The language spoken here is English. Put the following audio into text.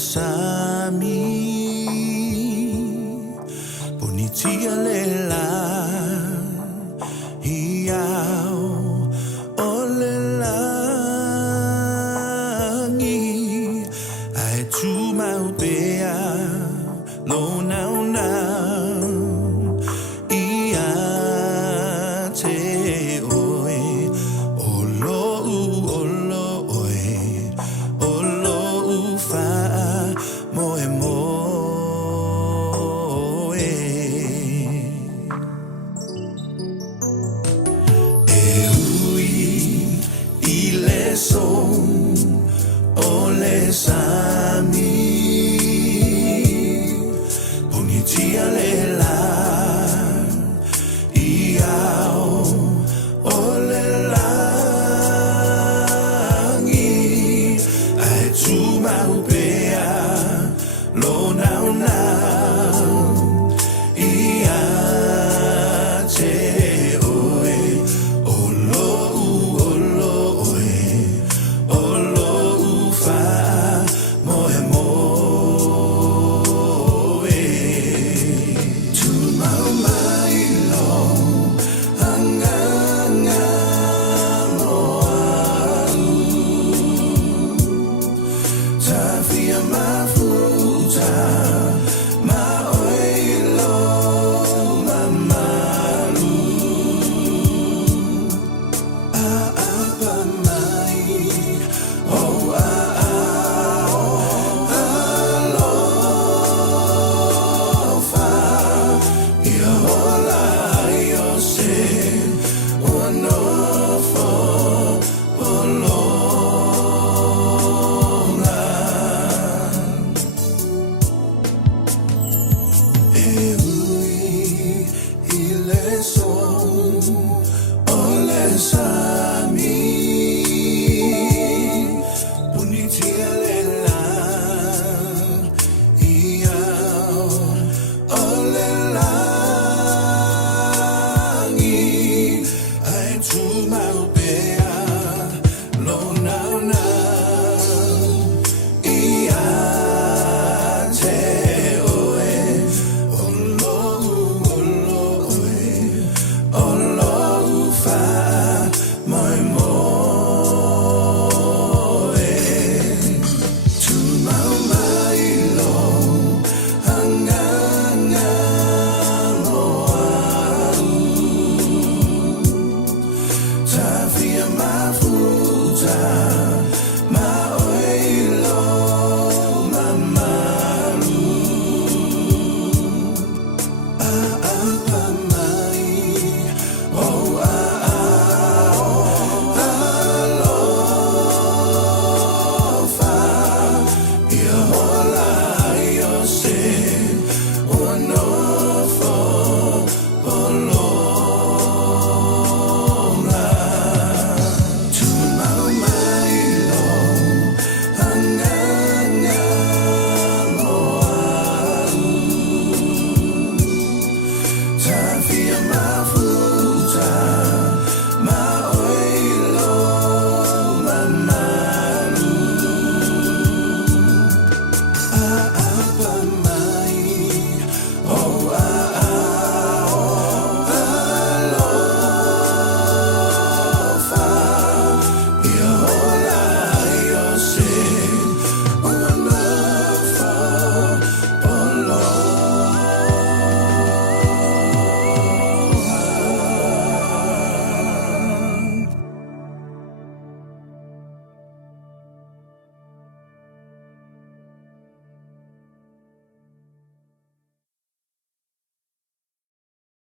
sami Punitia lela Hiao Olelangi Ai tu maupea Lo now now Ia te oe Olo olo oe Olo ufa'a moe moe E ui I le son O le sami Punitia le la Iao O le langi Ai tu maupea Lo now now Ia te oe Olo oe Olo ufa'a moe moe Tu mau mai lo Anganga moa'u Tafia mafuta